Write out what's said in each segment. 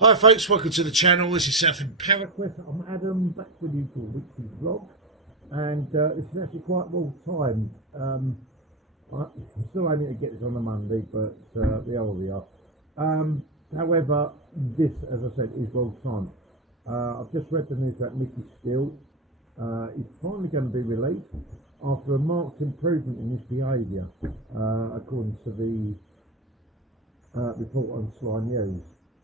Hi folks, welcome to the channel. This is South in Paraquet. I'm Adam, back with you for a weekly vlog, and this is actually quite well timed. I'm still aiming to get this on a Monday, but the old we are. However, this, as I said, is well timed. I've just read the news about Steele. He's finally going to be released after a marked improvement in his behaviour, according to the report on Sly News.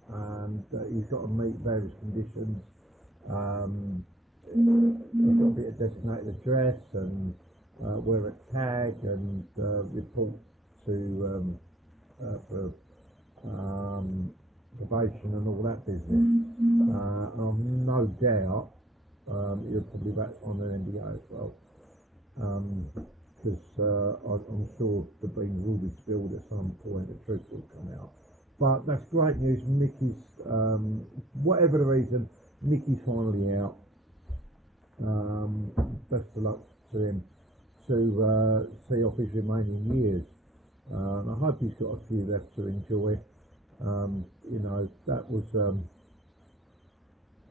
And he's got to meet various conditions. He's got to be a designated address and wear a tag and report to for probation and all that business. I've no doubt he'll probably back on an NDA as well, because I'm sure the beans will be spilled at some point. The truth will come out. But that's great news. Mickey's, whatever the reason, Mickey's finally out. Best of luck to him to see off his remaining years. And I hope he's got a few left to enjoy. You know, that was,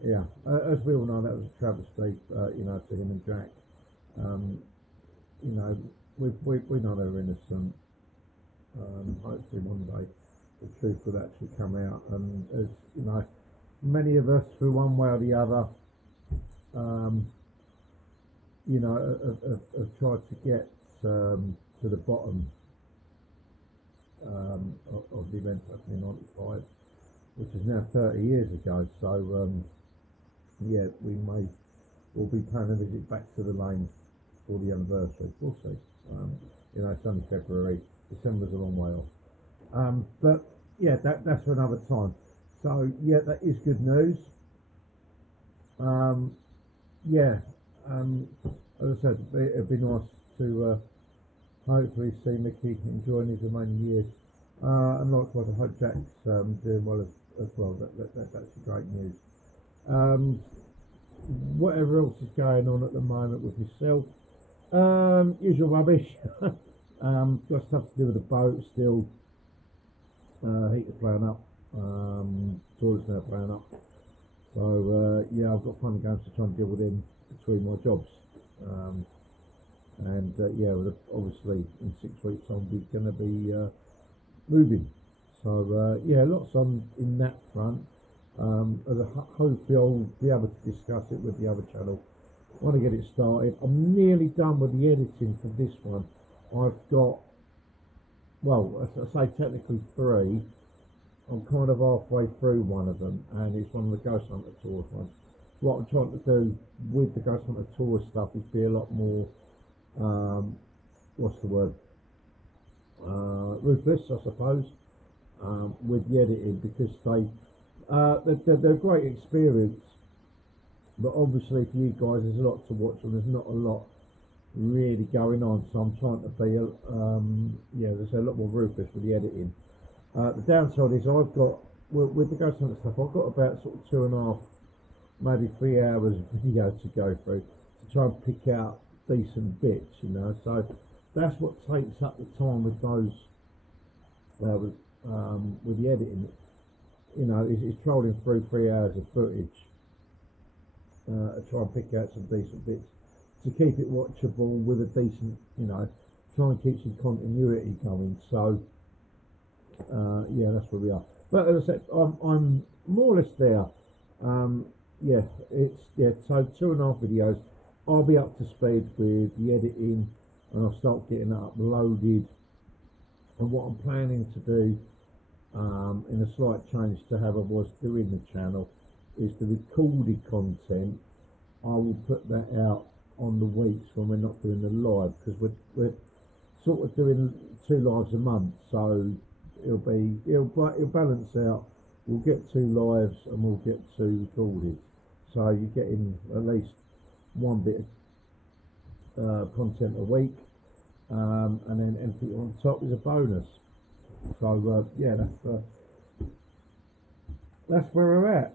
yeah, as we all know, that was a travesty, you know, to him and Jack. You know, we know they're innocent. Hopefully one day the truth will actually come out, and as you know, many of us, through one way or the other, you know, have tried to get to the bottom of the event happening in '95, which is now 30 years ago. So yeah, we'll be paying a visit back to the lane for the anniversary. We'll see. You know, it's only February. December's a long way off. But yeah, that's for another time. So yeah, that is good news. Yeah, as I said, it'd be nice to hopefully see Mickey enjoying his remaining years. And likewise, I hope Jack's doing well as well. That's great news. Whatever else is going on at the moment with yourself, usual rubbish. Got stuff to do with the boat still. Heater's playing up, toilet's now playing up. So yeah, I've got fun and games to try and deal with him between my jobs. And yeah, obviously in 6 weeks I'm going to be moving. So yeah, lots on in that front. Hopefully I'll be able to discuss it with the other channel. I want to get it started. I'm nearly done with the editing for this one. I've got, well, I say technically 3. I'm kind of halfway through one of them, and it's one of the Ghost Hunter Tours ones. What I'm trying to do with the Ghost Hunter Tour stuff is be a lot more, what's the word, ruthless, I suppose, with the editing, because they're a great experience, but obviously for you guys there's a lot to watch and there's not a lot really going on, so I'm trying to be yeah, there's a lot more ruthless with the editing. The downside is I've got, with the Ghost Hunter stuff, I've got about sort of 2.5, maybe 3 hours of video to go through to try and pick out decent bits, you know. So that's what takes up the time with those, with the editing. You know, it's trolling through 3 hours of footage to try and pick out some decent bits to keep it watchable with a decent, you know, try and keep some continuity going. So yeah, that's where we are. But as I said, I'm more or less there. Yeah, so 2.5 videos. I'll be up to speed with the editing, and I'll start getting it uploaded. And what I'm planning to do, in a slight change to how I was doing the channel, is the recorded content. I will put that out on the weeks when we're not doing the live, because we're sort of doing 2 lives a month, so it'll balance out. We'll get 2 lives and we'll get 2 recorded, so you're getting at least 1 bit of content a week, and then anything on top is a bonus. So yeah, that's where we're at.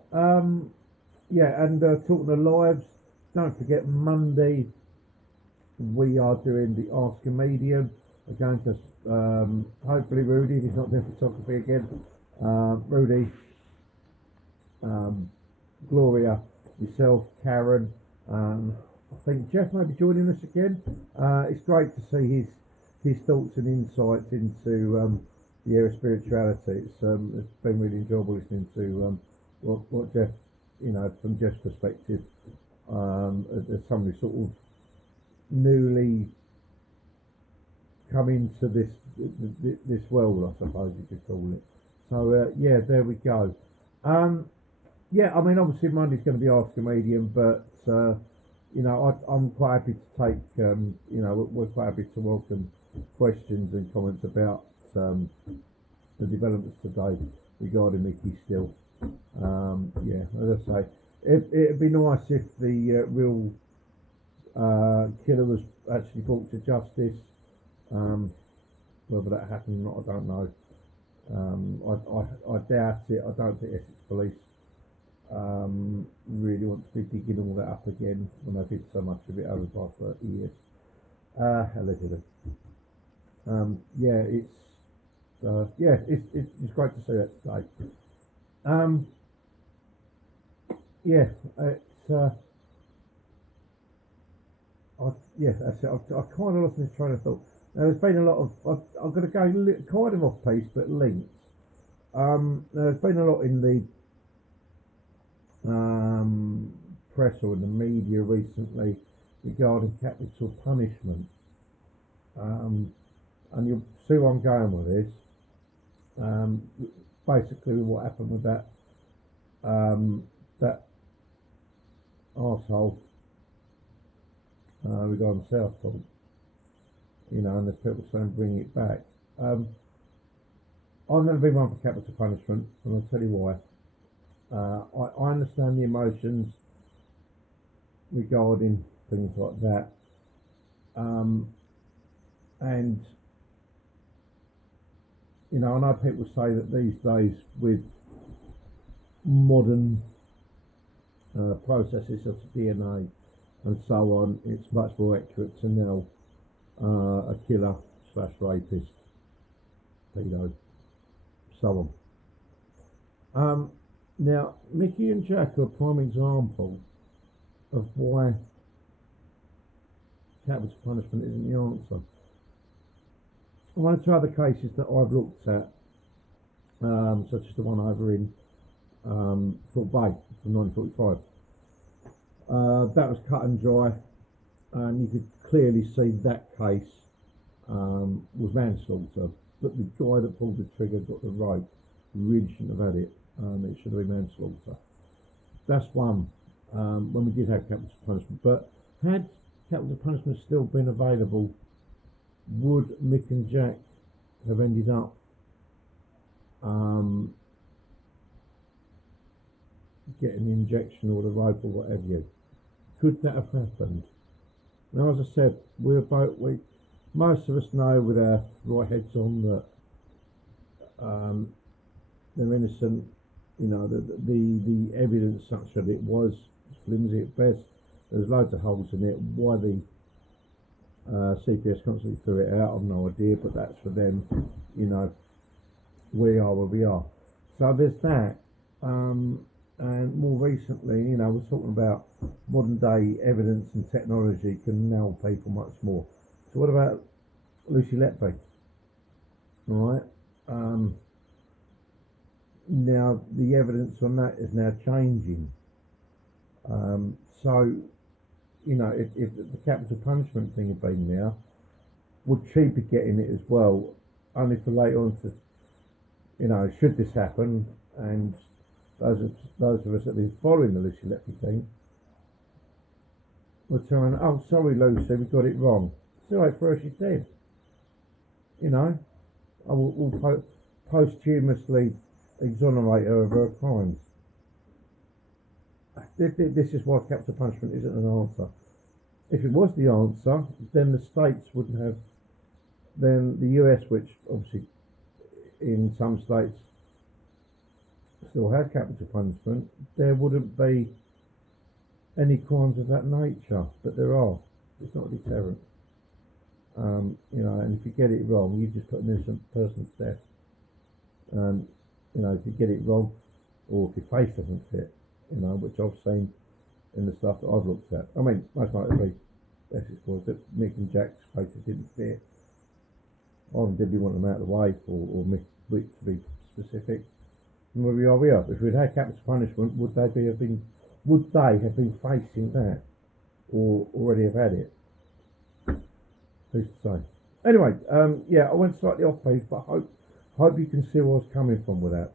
Yeah, and talking of lives, don't forget Monday we are doing the Ask a Medium. We're going to hopefully Rudy, if he's not doing photography again, Rudy Gloria, yourself, Karen. I think Jeff may be joining us again. It's great to see his thoughts and insights into the area of spirituality. It's been really enjoyable listening to what Jeff, from Jeff's perspective, as somebody sort of newly come into this world, I suppose you could call it. So yeah, there we go. Yeah, I mean, obviously Monday's going to be Ask a Medium, but I'm quite happy to take. We're quite happy to welcome questions and comments about the developments today regarding Mickey Steele. Yeah, as I say, it'd be nice if the real killer was actually brought to justice. Whether that happened or not, I don't know. I doubt it. I don't think Essex Police really want to be digging all that up again when they've hid so much of it over the past 30 years. Allegedly. It's great to see that today. That's it. I kind of lost my train of thought. Now, there's been a lot of. I'm going to go kind of off piece, but linked. There's been a lot in the press or in the media recently regarding capital punishment. And you'll see where I'm going with this. Basically, what happened with that arsehole regarding Southport. And there's people saying bring it back. I've never been one for capital punishment, and I'll tell you why. I understand the emotions regarding things like that. And I know people say that these days with modern processes such as DNA and so on, it's much more accurate to know a killer / rapist, pedo, so on. Now, Mickey and Jack are a prime example of why capital punishment isn't the answer. One or two other cases that I've looked at, such as the one over in Fort Bay from 1945, that was cut and dry, and you could clearly see that case was manslaughter, but the guy that pulled the trigger got the rope. Really shouldn't have had it. It should have been manslaughter. That's one. When we did have capital punishment, but had capital punishment still been available, would Mick and Jack have ended up getting the injection or the rope or whatever you? Could that have happened? Now, as I said, most of us know with our right heads on that they're innocent. The evidence such that it was flimsy at best. There's loads of holes in it. Why the CPS constantly threw it out, I've no idea, but that's for them. We are where we are. So there's that. And more recently, we're talking about modern day evidence and technology can nail people much more. So what about Lucy Letby? All right. Now the evidence on that is now changing. If the capital punishment thing had been there, would she be getting it as well? Only for later on to, should this happen, and those of us that have been following the Lucy Letby thing were telling, oh, sorry Lucy, we got it wrong. It's all right for her, she's dead. We'll posthumously exonerate her of her crimes. This is why capital punishment isn't an answer. If it was the answer, then the states wouldn't have. Then the US, which obviously in some states still has capital punishment, there wouldn't be any crimes of that nature. But there are. It's not a deterrent. And if you get it wrong, you just put an innocent person to death. If you get it wrong, or if your face doesn't fit, you know, which I've seen in the stuff that I've looked at. I mean, most likely Essex Boys, that Mick and Jack's faces didn't fit. I did we want them out of the way, or Mick to be specific. And where we are, we are. If we'd had capital punishment, would they have been facing that, or already have had it? Who's to say? Anyway, yeah, I went slightly off page, but I hope you can see where I was coming from with that.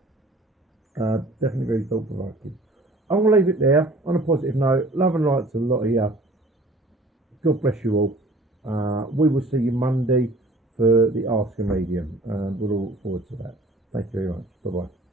Definitely very thought provoking. I'm gonna leave it there on a positive note. Love and light to a lot of you. God bless you all. We will see you Monday for the Ask a Medium, and we'll all look forward to that. Thank you very much. Bye bye.